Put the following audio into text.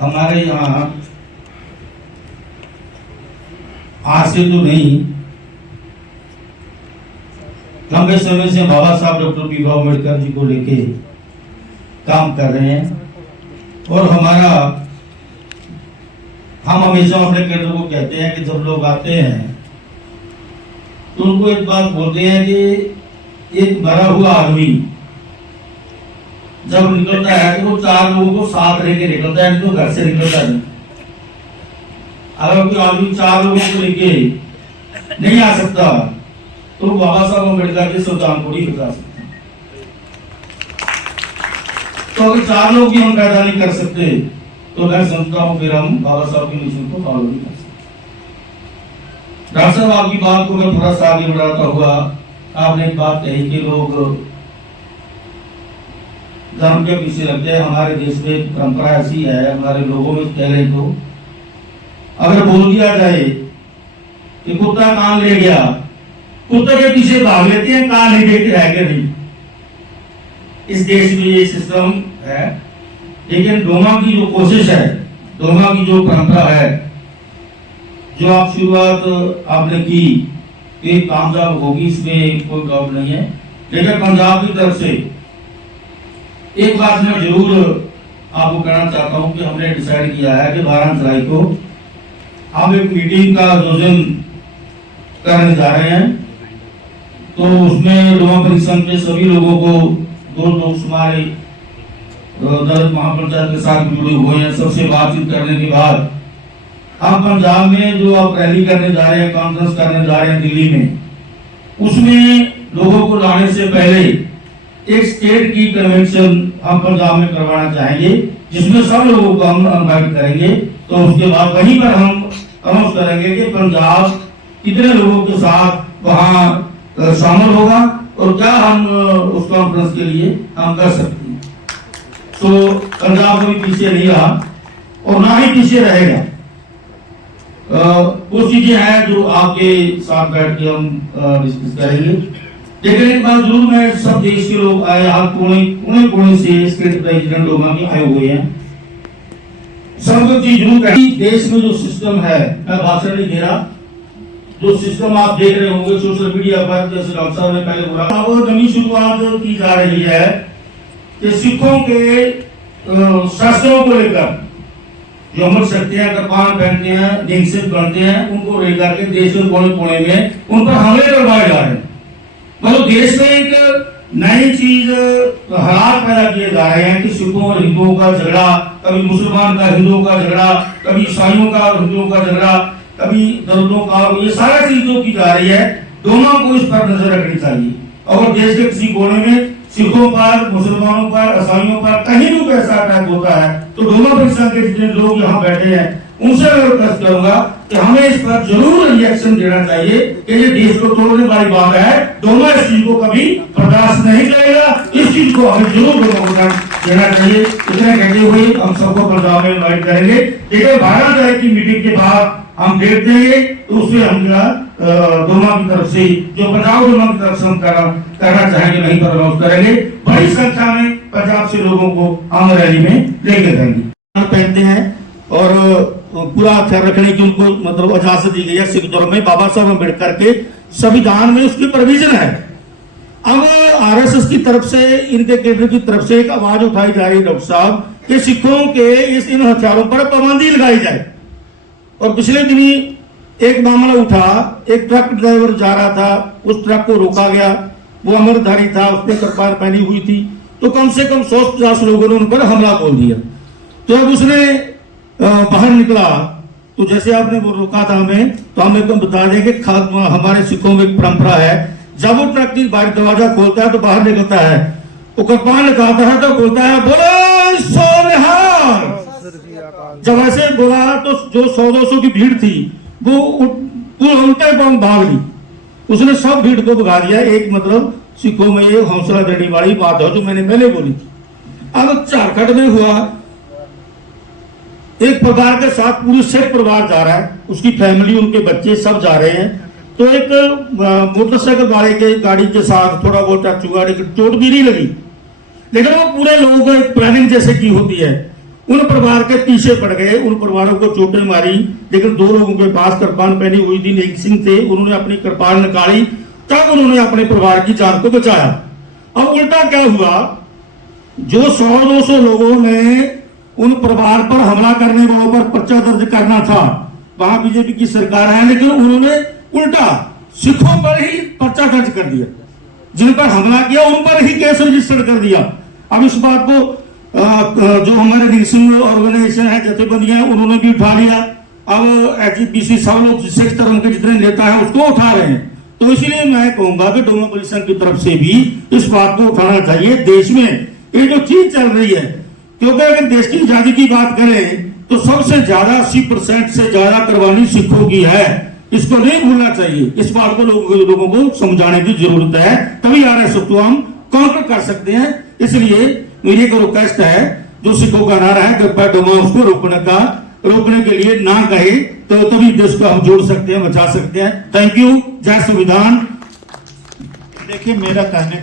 हमारे यहाँ आज से तो नहीं, लंबे समय से बाबा साहब डॉक्टर भीमराव अम्बेडकर जी को लेके काम कर रहे हैं। और हम हमेशा अपने केंद्र को कहते हैं कि जब लोग आते हैं तो उनको एक बात बोलते हैं कि एक मरा हुआ आदमी जब निकलता है तो वो 4 लोगों को साथ लेके निकलता है, तो घर से निकलता नहीं। अगर कोई आदमी 4 लोगों को लेके नहीं आ सकता तो बाबा साहब अम्बेडकर के संविधान को नहीं बता सकते। तो अगर 4 लोग भी हम पैदा नहीं कर सकते तो मैं समझता हूँ फिर हम बाबा साहब के मिशन को फॉलो नहीं कर सकते। डॉक्टर साहब, आपकी बात को मैं थोड़ा सा आगे बढ़ाता हुआ, आपने एक बात कही कि लोग धर्म के पीछे लगते हैं। हमारे देश में परंपरा ऐसी है, हमारे लोगों में कह रहे तो अगर बोल दिया जाए कि कुत्ता कान ले गया, कुत्ते के पीछे भाग लेते हैं, कान नहीं देखते है कि नहीं। इस देश में ये सिस्टम है, लेकिन डोमा की जो कोशिश है, डोमा की जो परंपरा है, जो आप शुरुआत आपने की, ये कामयाब होगी, इसमें कोई डाउट नहीं है। लेकिन पंजाब की तरफ से एक बात मैं जरूर आपको कहना चाहता हूं कि हमने डिसाइड किया है कि 12 जुलाई को हम एक मीटिंग का आयोजन करने जा रहे हैं। तो उसमें डोमा परिसंघ के सभी लोगों को, 2 लोग हमारे दलित महापंचायत के साथ जुड़े हुए हैं, सबसे बातचीत करने के बाद हम पंजाब में जो आप रैली करने जा रहे हैं, कॉन्फ्रेंस करने जा रहे हैं दिल्ली में, उसमें लोगों को लाने से पहले एक स्टेट की कन्वेंशन हम पंजाब में करवाना चाहेंगे, जिसमें सब लोगों को हम इनवाइट करेंगे। तो उसके बाद वहीं पर हम अनाउंस करेंगे कि पंजाब कितने लोगों के साथ वहाँ शामिल होगा और क्या हम उस कॉन्फ्रेंस के लिए हम कर सकते हैं। तो पंजाब कोई पीछे नहीं रहा और ना ही पीछे रहेगा। कुछ चीजें हैं जो आपके साथ बैठ के हम डिस्कस करेंगे। लेकिन एक बात जरूर, मैं सब देश के लोग आए, आप कोने से स्टेट प्रेसिडेंट लोग आए हुए हैं, सब चीज जरूर कहें। देश में जो सिस्टम है, मैं भाषण नहीं दे रहा, जो सिस्टम आप देख रहे होंगे सोशल मीडिया पर, जैसे डॉक्टर साहब ने पहले बोला, अब नई शुरुआत की जा रही है कि सिखों के शास्त्रों को लेकर जो अमर शक्तियां कृपान पहनते हैं, निश्चित बनते हैं, उनको लेकर के देश के कोने कोने में उन पर हमले करवाए जा रहे हैं। मतलब देश में एक नई चीज हालात पैदा किए जा रहे हैं कि सिखों और हिंदुओं का झगड़ा, कभी मुसलमान का हिंदुओं का झगड़ा, कभी ईसाइयों का और हिंदुओं का झगड़ा, कभी दलितों का, ये सारा चीजों की जा रही है। दोनों को इस पर नजर रखनी चाहिए। और देश के किसी कोने में सिखों पर, मुसलमानों पर, ईसाइयों पर कहीं भी ऐसा अटैक होता है तो डोमा परिसंघ के जितने लोग यहाँ बैठे हैं उनसे मैं रिक्वेस्ट करूंगा कि हमें इस पर जरूर रिएक्शन देना चाहिए कि ये देश को तोड़ने वाली बात है। डोमा इस चीज को कभी बर्दाश्त नहीं करेगा, इस चीज को हमें जरूर डोमा देना चाहिए। इतना कहते हुए हम सबको पंजाब में इन्वाइट करेंगे। लेकिन 12 जुलाई की मीटिंग के बाद हम डेट देंगे तो उसमें हम डोमा की तरफ से, जो पंजाब डोमा की तरफ से हम करना चाहेंगे, वहीं पर अनाउंस करेंगे। बड़ी संख्या में पंजाब से लोगों को हम रैली में लेके जाएंगे। पहनते हैं और पूरा ख्याल रखने की उनको मतलब इजाजत दी गई है सिख धर्म में। बाबा साहब अम्बेडकर के संविधान में उसकी प्रोविजन है। अब आरएसएस की तरफ से, इनके केंद्र की तरफ से एक आवाज उठाई जा रही है डॉक्टर साहब कि सिखों के इन हथियारों पर पाबंदी लगाई जाए। और पिछले दिनी एक मामला उठा, एक ट्रक ड्राइवर जा रहा था, उस ट्रक को रोका गया, वो अमरधारी था, उसने कृपान पहनी हुई थी, तो कम से कम 150 लोगों ने उन पर हमला बोल दिया। तो अब उसने बाहर निकला, तो जैसे आपने वो रोका था हमें, तो हम एकदम बता दें कि हमारे सिखों में एक परंपरा है, जब वो ट्रक की बाहर दरवाजा खोलता है तो बाहर निकलता है, वो कृपान लगाता है तो बोलता है बोलो सोनिहार। जब ऐसे बोला तो जो 100-200 की भीड़ थी वो उल्टे पांव भाग ली, उसने सब भीड़ को भगा दिया। एक मतलब सिखों में ये हौसला देने वाली बात है जो मैंने पहले बोली थी। अब झारखंड में हुआ, एक परिवार के साथ पूरी सिख परिवार जा रहा है, उसकी फैमिली, उनके बच्चे सब जा रहे हैं। तो एक मोटरसाइकिल वाले के गाड़ी के साथ थोड़ा बहुत चुगा, लेकिन चोट भी नहीं लगी, लेकिन वो पूरे लोगों को एक प्लानिंग जैसे की होती है, उन परिवार के पीछे पड़ गए, उन परिवारों को चोटें मारी, लेकिन 2 लोगों के पास कृपान पहनी हुई थी, नेक सिंह थे, उन्होंने अपनी कृपान निकाली, तब उन्होंने अपने परिवार की जान को बचाया। अब उल्टा क्या हुआ, जो 100-200 लोगों ने उन परिवार पर हमला करने वालों पर पर्चा दर्ज करना था, वहां बीजेपी की सरकार है, लेकिन उन्होंने उल्टा सिखों पर ही पर्चा दर्ज कर दिया, जिन पर हमला किया उन पर ही केस रजिस्टर कर दिया। अब इस बात को जो हमारे निरसिंह ऑर्गेनाइजेशन है, जथेबंदियां, उन्होंने भी उठा लिया। अब एचपीसी सब लोग सिख धर्म के जितने नेता हैं उसको उठा रहे हैं। तो इसलिए मैं कहूंगा कि डोमा परिसंघ की तरफ से भी इस बात को उठाना चाहिए। देश में ये जो चीज चल रही है, क्योंकि अगर देश की आजादी की बात करें तो सबसे ज्यादा 80% से ज्यादा कुर्बानी सिखों की है, इसको नहीं भूलना चाहिए। इस बात को लोगों को समझाने की जरूरत है, तभी आरएसएस को हम काउंटर कर सकते हैं। इसलिए मेरी एक रिक्वेस्ट है, जो सिखों का नारा है कृपया डोमा उसको रोकने के लिए ना कहे, तो तभी देश को हम जोड़ सकते हैं, बचा सकते हैं। Thank you. जय संविधान। देखिए, मेरा कहने